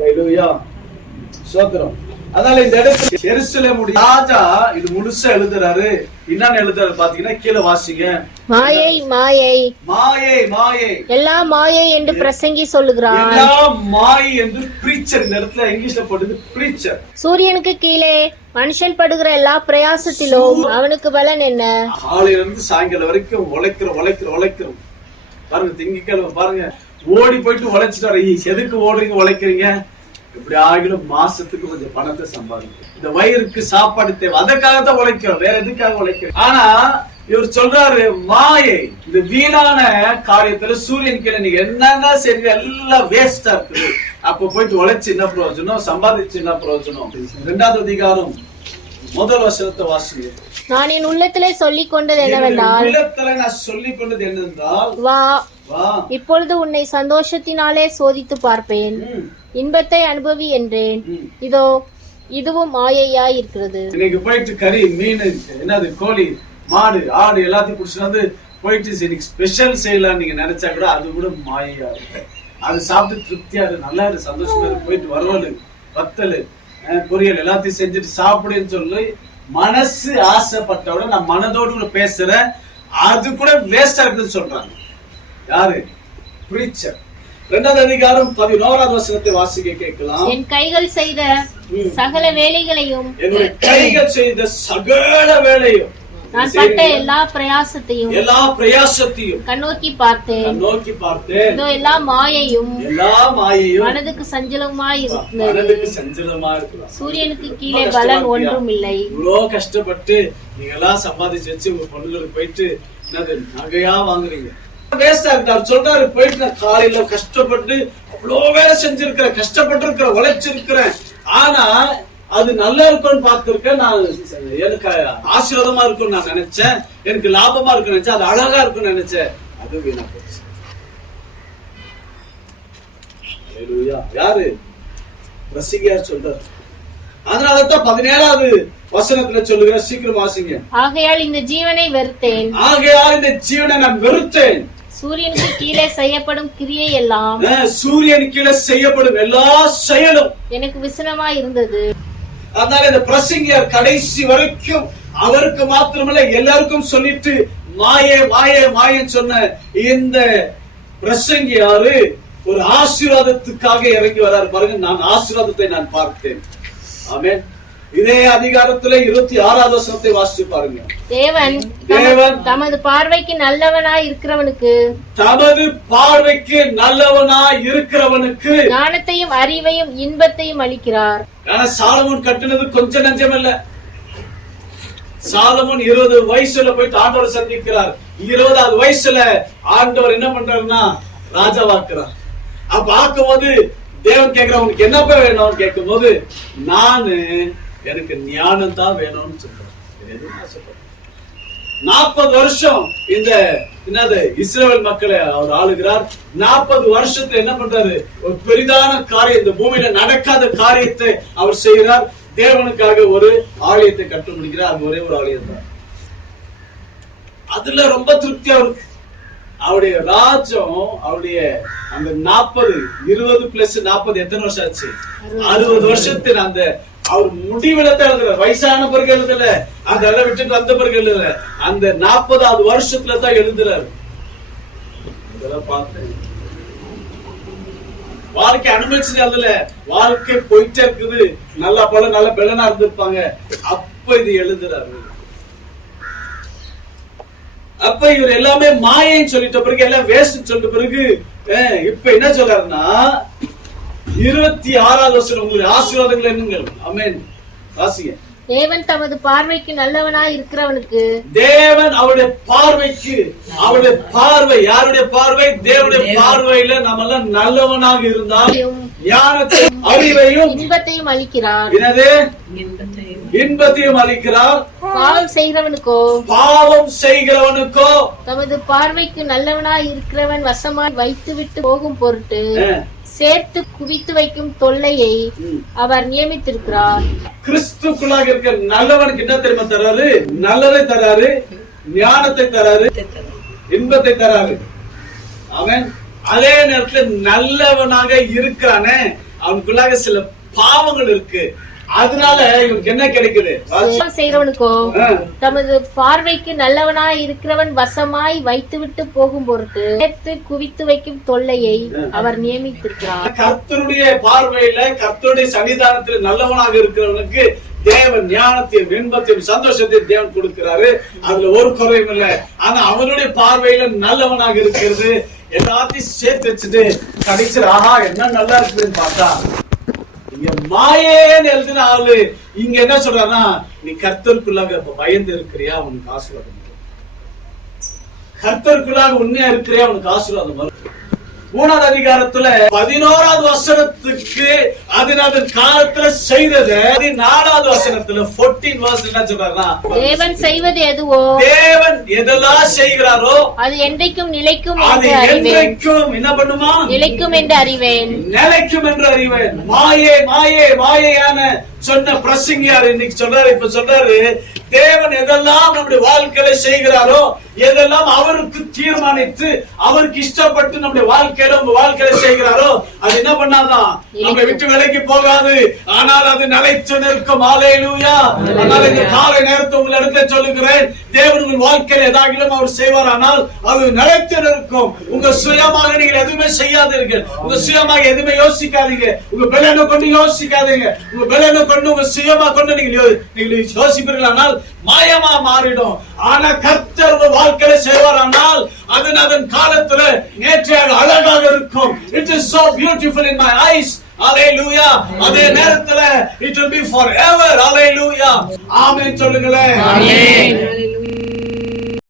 அல்லேலூயா, ஸ்தோத்திரம். அதனால இந்த இடத்துல எருசலேமுடைய ராஜா இது முழுசா எழுதுறாரு. என்னன்னு எழுதுறாரு பாத்தீங்கன்னா, கீழே வாசிங்க. மாயை மாயை மாயை மாயை எல்லாம் மாயை என்று பிரசங்கி சொல்லுகிறான். எல்லாம் மாயை என்று பிரீச்சர், இந்த இடத்துல இங்கிலீஷ்ல போட்டது பிரீச்சர். சூரியனுக்கு கீழே மனுஷன் படுகிற எல்லா பிரயாசத்திலும் அவனுக்கு பலன் என்ன? காலையில இருந்து சாயங்காலம் வரைக்கும் உழைக்கிறோம். பாருங்க, திங்கக்கிழமை பாருங்க, ஓடி போயிட்டு உழைச்சிட்டாரு. எதுக்கு ஓடுறீங்க, உழைக்கிறீங்க? இப்படி ஆகிலும் மாசத்துக்கு கொஞ்சம் பணத்தை சம்பாதிக்கும். இந்த வயிறுக்கு சாப்பாடு தேவை, அதற்காகத்தான் உழைக்கிறோம், வேற எதுக்காக உழைக்கிறோம்? ஆனா இவர் சொல்றாரு, மாயை, இந்த வீணான காரியத்துல சூரியன் கீழே நீங்க என்னன்னா சரி எல்லாம் வேஸ்டா இருக்குது. அப்ப போயிட்டு உழைச்சு என்ன பிரயோஜனம், சம்பாதிச்சு என்ன பிரயோஜனம்? 2வது அதிகாரம் 1 வசனத்தை வாசிங்க. நான் என் உள்ளத்திலே சொல்லிக் கொண்டது என்னவென்றால், உள்ளத்துல நான் சொல்லிக் கொண்டது என்னென்றால், வா வா இப்பொழுது உன்னை சந்தோஷத்தினாலே சோதித்து பார்ப்பேன், இன்பத்தை அனுபவி என்றேன். இதோ இதுவும் மாயையாய் இருக்கிறது. இன்னைக்கு போயிட்டு கறி, மீன், என்னது, கோழி, மாடு, ஆடு எல்லாத்தையும் புடிச்சு வந்து போயிட்டு இன்னைக்கு ஸ்பெஷல் செய்யலாம் நீங்க நினைச்சா கூட அது கூட மாயையா இருக்கு. அது சாப்பிட்டு திருப்தியா இருக்கு, நல்லா இருக்கு, சந்தோஷமா இருக்கு. போயிட்டு வறுவல், வத்தல், பொரியல் எல்லாத்தையும் செஞ்சுட்டு சாப்பிடுன்னு சொல்லி மனசு ஆசைப்பட்டோட நான் மனதோடு கூட பேசுறேன், அது கூட வேஸ்டா இருக்குன்னு சொல்றாங்க. யாரு? பிரீச்சர். 2வது அதிகாரம் 11வது வசனத்தை வாசிக்க கேட்கலாம். என் கைகள் செய்த சகல வேலைகளையும், என்னுடைய கைகள் செய்த சகல வேலையும், நான் பட்ட எல்லா பிரயாசத்தையும் கண்ணோக்கி பார்த்தேன். இதோ எல்லா மாயையும் மனதுக்கு சஞ்சலமாய் இருந்தது. சூரியனுக்கு கீழே பலன் ஒன்றும் இல்லை. இவ்வளவு கஷ்டப்பட்டு நீங்க எல்லாம் சம்பாதிச்சு வச்சு உங்க பொண்ணுங்களுக்கு போயிட்டு என்னது நகையா வாங்குறீங்க, வேஸ்டா இருக்கு. சொல்றாரு, போயிட்டு நான் காலையில கஷ்டப்பட்டு அவ்வளவு வேலை செஞ்சிருக்கிறேன், கஷ்டப்பட்டு இருக்கிற, உழைச்சிருக்கிறேன், ஆனா அது நல்லா இருக்கும்னு பார்த்திருக்கேன். நான் எனக்கு ஆசீர்வாதமா இருக்கும்னு நான் நினைச்சேன், எனக்கு லாபமா இருக்குன்னு நினைச்சேன், அது அழகா இருக்கும்னு நினைச்சேன், அது வீணா போச்சு. யாரு? பிரசங்கியார் சொல்றாரு. அதனாலதான் 17வது வசனத்துல சொல்லுகிற, சீக்கிரம் வாசிங்க. ஆகையால் இந்த ஜீவனை வெறுத்தேன், நான் வெறுத்தேன். சூரியனுக்கு கீழே செய்யப்படும் கிரியை எல்லாம், சூரியன் கீழே செய்யப்படும் எல்லா செயலும் எனக்கு விசனமாய் இருந்தது. அதனால இந்த பிரசங்கியார் கடைசி வரைக்கும் அவருக்கு மாத்திரமல்ல எல்லாருக்கும் சொல்லிட்டு மாயே மாயே மாயன்னு சொன்ன இந்த பிரசங்கியாரு ஒரு ஆசீர்வாதத்துக்காக இறங்கி வராரு. பாருங்க, நான் ஆசீர்வாதத்தை நான் பார்த்தேன். ஆமென். இதே அதிகாரத்துல 26வது வசனத்தை வாசிச்சு பாருங்க. தேவன் தமது பார்வைக்கு நல்லவனாய் இருக்கிறவனுக்கு ஞானத்தையும் அறிவையும் இன்பத்தையும் அளிக்கிறார். ஆனா சாலமோன் கட்டினது கொஞ்சம் நஞ்சம் இல்ல. சாலமோன் 20 வயசுல போயிட்டு ஆண்டவரை சந்திக்கிறார். 20வது வயசுல ஆண்டவர் என்ன பண்றாருன்னா ராஜாவாக்குறார். அப்ப பார்க்கும் போது தேவன் கேட்கிற, உனக்கு என்னப்பா வேணும் கேட்கும் போது, நானு எனக்கு ஞானம் தான் வேணும்னு சொல்றேன். 40 வருஷம் இந்த என்னது இஸ்ரவேல் மக்களை அவர் ஆளுகிறார். 40 வருஷத்துல என்ன பண்றாரு? ஒரு பெரிதான காரியம், இந்த பூமியில நடக்காத காரியத்தை அவர் செய்கிறார். தேவனுக்காக ஒரு ஆலயத்தை கட்ட முடிக்கிறார். அது ஒரே ஒரு ஆலயம் தான். அதுல ரொம்ப திருப்தியா இருக்கு. அவருடைய ராஜ்யம், அவருடைய அந்த 40 20 பிளஸ் 40 எத்தனை வருஷம் ஆச்சு? 60 வருஷத்துல அந்த அவர் முடிவுல தான் எழுதுற, வயசான பிறகு எழுதல, அதெல்லாம் விட்டுட்டு வந்த பிறகு எழுதல, அந்த 40வது வருஷத்துல தான் எழுதுறாரு. இதெல்லாம் பார்த்தேன். வாழ்க்கை அனுபவிச்சு அதுல வாழ்க்கை போயிட்டே இருக்குது. நல்லா போல நல்ல பெலனா இருந்திருப்பாங்க. அப்ப இது எழுதுறாரு. அப்ப இவர் எல்லாமே மாயைன்னு சொல்லிட்ட பிறகு, எல்லாம் வேஸ்ட் சொல்லிட்ட பிறகு இப்ப என்ன சொல்றாருன்னா 26வது வசனம், உங்களுடைய ஆசீர்வாதங்கள் என்னங்கள். ஆமென். வாசிங்க. தேவன் தமது பார்வைக்கு நல்லவனாய் இருக்கிறவனுக்கு, தேவன் அவருடைய பார்வைக்கு, அவருடைய பார்வை யாருடைய பார்வை? தேவனுடைய பார்வையில நம்ம எல்லாம் நல்லவனாக இருந்தால் ஞானத்தையும் அறிவையும் இன்பத்தையும் அளிக்கிறார். என்னது? இன்பத்தையும் அளிக்கிறார். பாவம் செய்கிறவனுக்கோ தமது பார்வைக்கு நல்லவனாய் இருக்கிறவன் வசமாய் வைத்து விட்டு போகும் பொருட்டு சேர்த்து குவித்து வைக்கும் தொல்லையை அவர் நியமித்திருக்கிறார். கிறிஸ்துக்குள்ளாக இருக்க நல்லவனுக்கு என்ன தெரியுமா தராரு? நல்லதை தராரு, ஞானத்தை தராரு, இன்பத்தை தராரு. அவன் அதே நேரத்தில் நல்லவனாக இருக்கிறானே, அவனுக்குள்ளாக சில பாவங்கள் இருக்கு. அதனால இவனுக்கு என்ன கிடைக்குது? செய்கிறவனுக்கோ தமது பார்வைக்கு நல்லவனாய் இருக்கிறவன் வசமாய் வைத்துவிட்டு போகும் பொருட்டு சேர்த்து குவித்து வைக்கும் தொல்லையை அவர் நியமித்திருக்கிறார். கர்த்தருடைய பார்வையில, கர்த்தருடைய சன்னிதானத்தில் நல்லவனாக இருக்கிறவனுக்கு தேவன் ஞானத்தையும் இன்பத்தையும் சந்தோஷத்தையும் தேவன் கொடுக்கிறாரு. அதுல ஒரு குறையும் இல்லை. ஆனா அவனுடைய பார்வையில நல்லவனாக இருக்கிறது எல்லாத்தையும் சேர்த்து வச்சுட்டு கடைசி ஆஹா என்ன நல்லா இருக்குதுன்னு பார்த்தா இங்க மாயேன்னு எழுதின ஆளு இங்க என்ன சொல்றாருன்னா, நீ கர்த்தருக்குள்ளாக பயந்து இருக்கிறியா, உனக்கு ஆசீர்வாதம். கர்த்தருக்குள்ளாக உண்மையா இருக்கிறியா, உனக்கு ஆசீர்வாதம் வரும். 3வது அதிகாரத்துல 11வது வசனத்துக்கு அதன் காலத்துல செய்தது 14வது வசனத்துல 14 verse என்ன சொல்றாருன்னா, தேவன் செய்வது எதுவோ, தேவன் எதெல்லாம் செய்கிறாரோ அது என்றைக்கும் நிலைக்கும், அது என்றைக்கும் என்ன பண்ணுமா, நிலைக்கும் என்று அறிவேன், நிலைக்கும் என்று அறிவேன். மாயே மாயே மாயையான சொன்ன பிரசங்கியார் இன்னைக்கு சொல்றாரு. இப்ப சொல்றாரு, தேவன் எதெல்லாம் நம்முடைய வாழ்க்கையில செய்கிறாரோ, எதெல்லாம் அவருக்கு தீர்மானித்து அவருக்கு இஷ்டப்பட்டு நம்முடைய வாழ்க்கையில உங்க வாழ்க்கையில செய்கிறாரோ, அது என்ன பண்ணாதான் நம்ம விட்டு விலகி போகாது. ஆனால் அது நிலைத்து நிற்கும். ஹல்லேலூயா. ஆனால் இந்த காலை நேரத்தை உங்களிடத்தை சொல்லுகிறேன், தேவன் உங்கள் வாழ்க்கையில ஏதாகிலும் அவர் செய்வார், ஆனால் அது நிலைத்து நிற்கும். உங்க சுயமாக நீங்கள் எதுவுமே செய்யாதீர்கள். உங்க சுயமாக எதுவுமே யோசிக்காதீங்க. உங்க பலனை கொண்டு யோசிக்காதீங்க. உங்க பலனை கொண்டு உங்க சுயமா கொண்டு நீங்கள் யோசிப்பீர்கள், ஆனால் மாயமா மாறிடும். ஆனா கர்த்தர் வாழ்க்கையில செய்வாரானால் அதன் காலத்துல நேற்றையாக அழகாக இருக்கும். It is so beautiful in my eyes. Hallelujah. அதே நேரத்துல it will be forever. Hallelujah. ஆமென் சொல்லுங்களேன். ஆமென்.